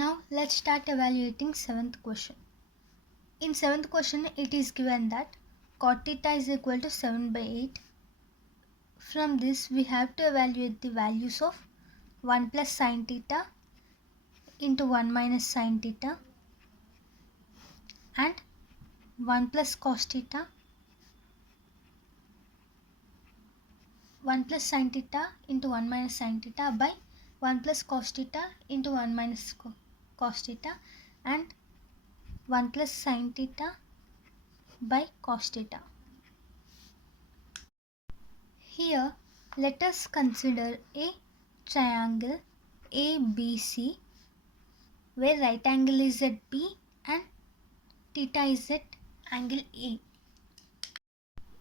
Now let's start evaluating 7th question. In 7th question it is given that cot theta is equal to 7 by 8. From this we have to evaluate the values of 1 plus sin theta into 1 minus sin theta and 1 plus cos theta, 1 plus sin theta into 1 minus sin theta by 1 plus cos theta into 1 minus cos theta and 1 plus sin theta by cos theta. Here let us consider a triangle ABC where right angle is at B and theta is at angle A.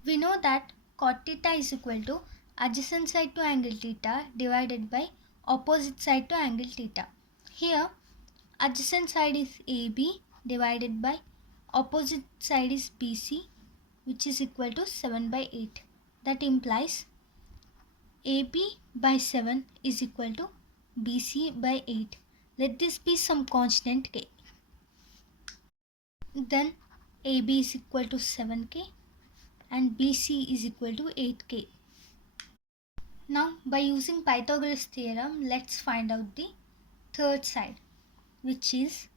We know that cot theta is equal to adjacent side to angle theta divided by opposite side to angle theta. Here adjacent side is AB divided by opposite side is BC, which is equal to 7 by 8. That implies AB by 7 is equal to BC by 8. Let this be some constant k. Then AB is equal to 7k and BC is equal to 8k. Now by using Pythagoras theorem, let's find out the third side, which is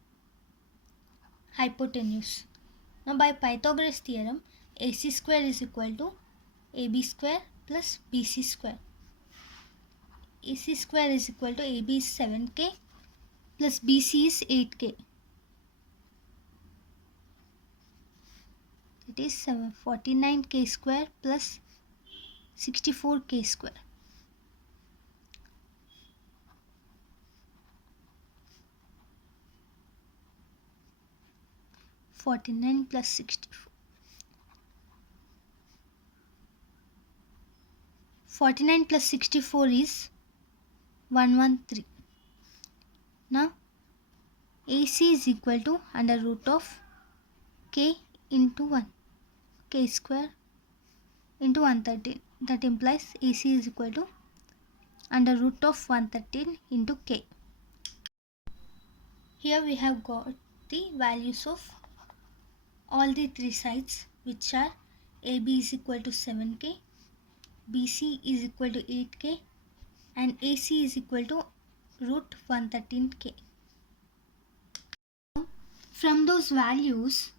hypotenuse. Now by Pythagoras theorem, AC square is equal to AB square plus BC square. AC square is equal to AB is 7k plus BC is 8k. It is 49k square plus 64k square. (49 plus 64). 49 plus 64 is 113. Now AC is equal to under root of k into 1, k square into 113. That implies AC is equal to under root of 113 into k. Here we have got the values of all the three sides, which are AB is equal to 7k, BC is equal to 8k and AC is equal to root 113k. From those values,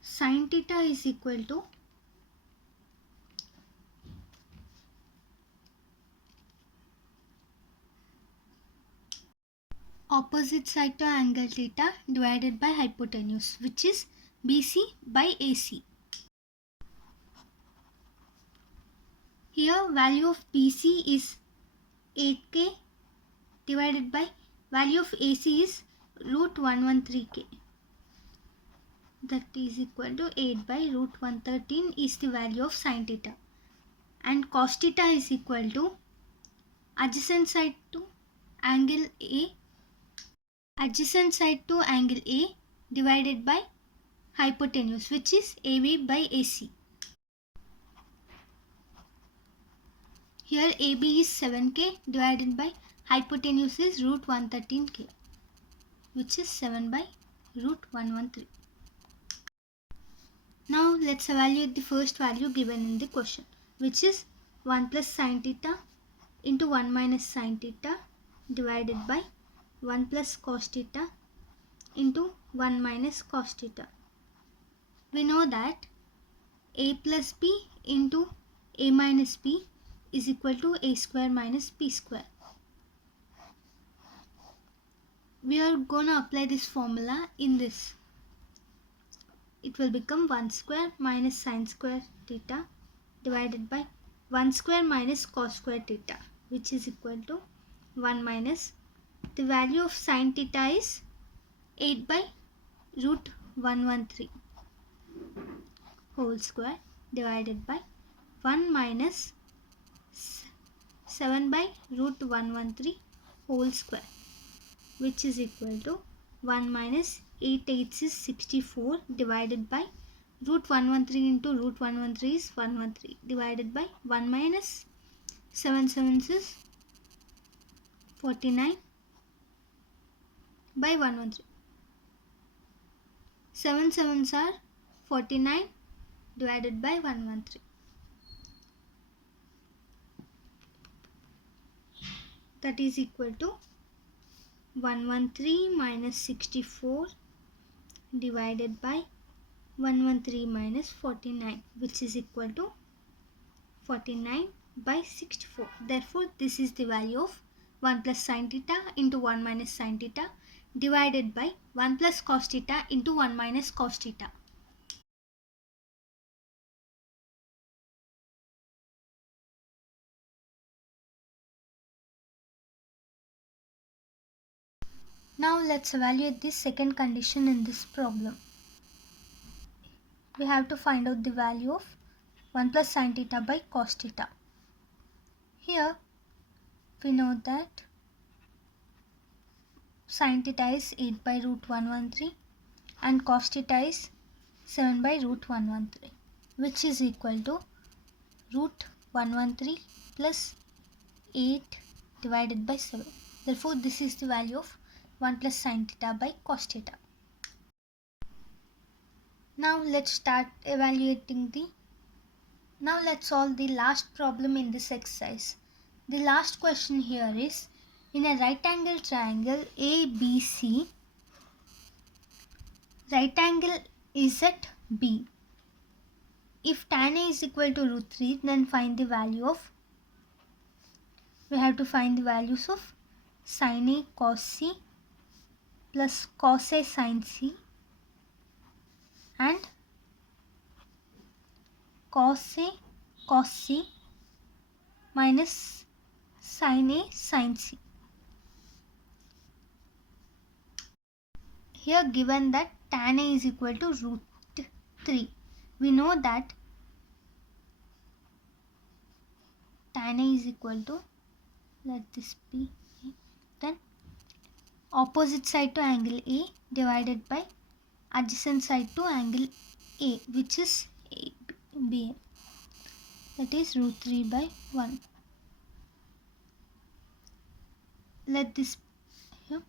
sin theta is equal to opposite side to angle theta divided by hypotenuse, which is BC by AC. Here value of BC is 8k divided by value of AC is root 113k. That is equal to 8 by root 113 is the value of sin theta. And cos theta is equal to adjacent side to angle A divided by hypotenuse, which is AB by AC. Here AB is 7k divided by hypotenuse is root 113k, which is 7 by root 113. Now let's evaluate the first value given in the question, which is 1 plus sin theta into 1 minus sin theta divided by 1 plus cos theta into 1 minus cos theta. We know that A plus B into A minus B is equal to A square minus B square. We are going to apply this formula in this. It will become 1 square minus sin square theta divided by 1 square minus cos square theta, which is equal to 1 minus the value of sin theta is 8 by root 113 whole square divided by 1 minus 7 by root 113 whole square, which is equal to 1 minus 8 8 is 64 divided by root 113 into root 113 is 113 divided by 1 minus 7 7 is 49 by 113. 7 7s are 49 divided by 113. That is equal to 113 minus 64 divided by 113 minus 49, which is equal to 49 by 64. Therefore, this is the value of 1 plus sin theta into 1 minus sin theta divided by 1 plus cos theta into 1 minus cos theta. Now let's evaluate the second condition in this problem. We have to find out the value of 1 plus sin theta by cos theta. Here we know that sin theta is 8 by root 113 and cos theta is 7 by root 113, which is equal to root 113 plus 8 divided by 7. Therefore, this is the value of 1 plus sin theta by cos theta. Now let's start evaluating Now let's solve the last problem in this exercise. The last question here is, in a right angle triangle ABC, right angle is at B. If tan A is equal to root 3, then find the value of, we have to find the values of sin A cos C plus cos A sin C and cos A cos C minus sin A sin C. Here given that tan A is equal to root 3. We know that tan A is equal to, let this be, then opposite side to angle A divided by adjacent side to angle A, which is B. That is root 3 by 1. Let this here.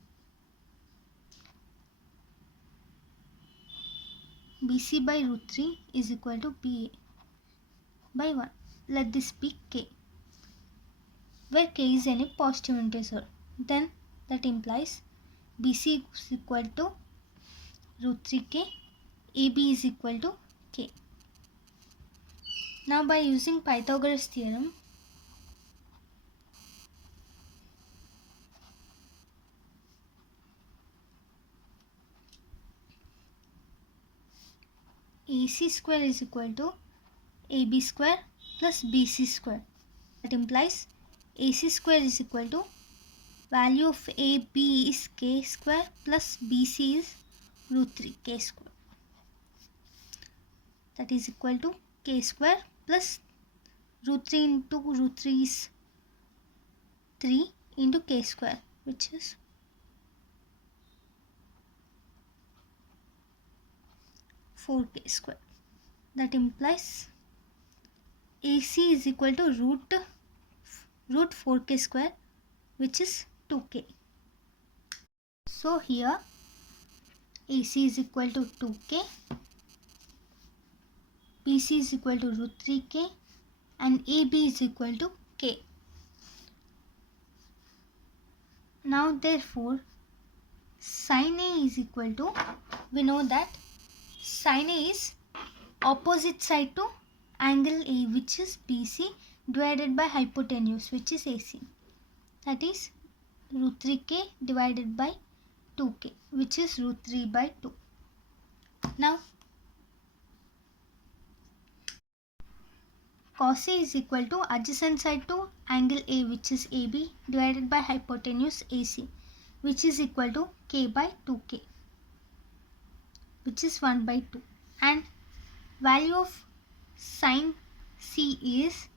BC by root 3 is equal to BA by 1. Let this be K, where K is any positive integer. Then that implies BC is equal to root 3K, AB is equal to K. Now by using Pythagoras theorem, AC square is equal to AB square plus BC square. That implies AC square is equal to value of AB is K square plus BC is root 3 K square. That is equal to K square plus root 3 into root 3 is 3 into K square, which is 4K square. That implies AC is equal to root 4K square, which is 2K. So here AC is equal to 2K, BC is equal to root 3K and AB is equal to K. Now therefore sin A is equal to, we know that sin A is opposite side to angle A, which is BC, divided by hypotenuse, which is AC. That is root 3K divided by 2K, which is root 3 by 2. Now cos A is equal to adjacent side to angle A, which is AB, divided by hypotenuse AC, which is equal to K by 2K, which is 1 by 2. And value of sin C is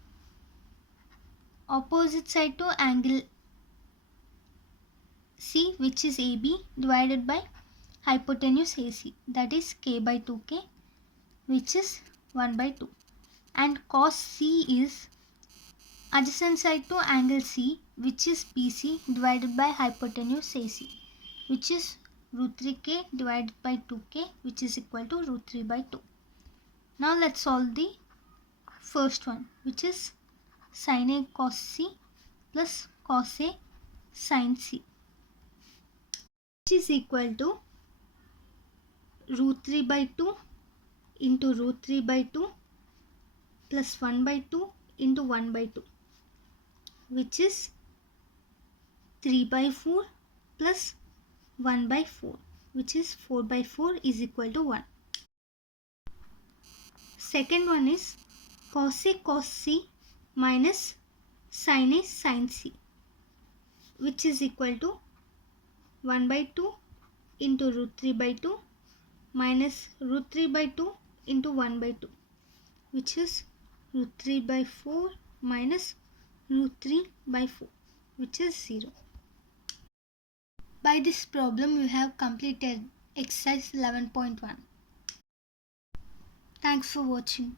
opposite side to angle C, which is AB, divided by hypotenuse AC, that is k by 2k, which is 1 by 2. And cos C is adjacent side to angle C, which is BC, divided by hypotenuse AC, which is root 3k divided by 2k, which is equal to root 3 by 2. Now let's solve the first one, which is sin A cos C plus cos A sin C, which is equal to root 3 by 2 into root 3 by 2 plus 1 by 2 into 1 by 2, which is 3 by 4 plus 1 by 4, which is 4 by 4 is equal to 1. Second one is cos A cos C minus sin A sin C, which is equal to 1 by 2 into root 3 by 2 minus root 3 by 2 into 1 by 2, which is root 3 by 4 minus root 3 by 4, which is 0. By this problem, you have completed exercise 11.1. Thanks for watching.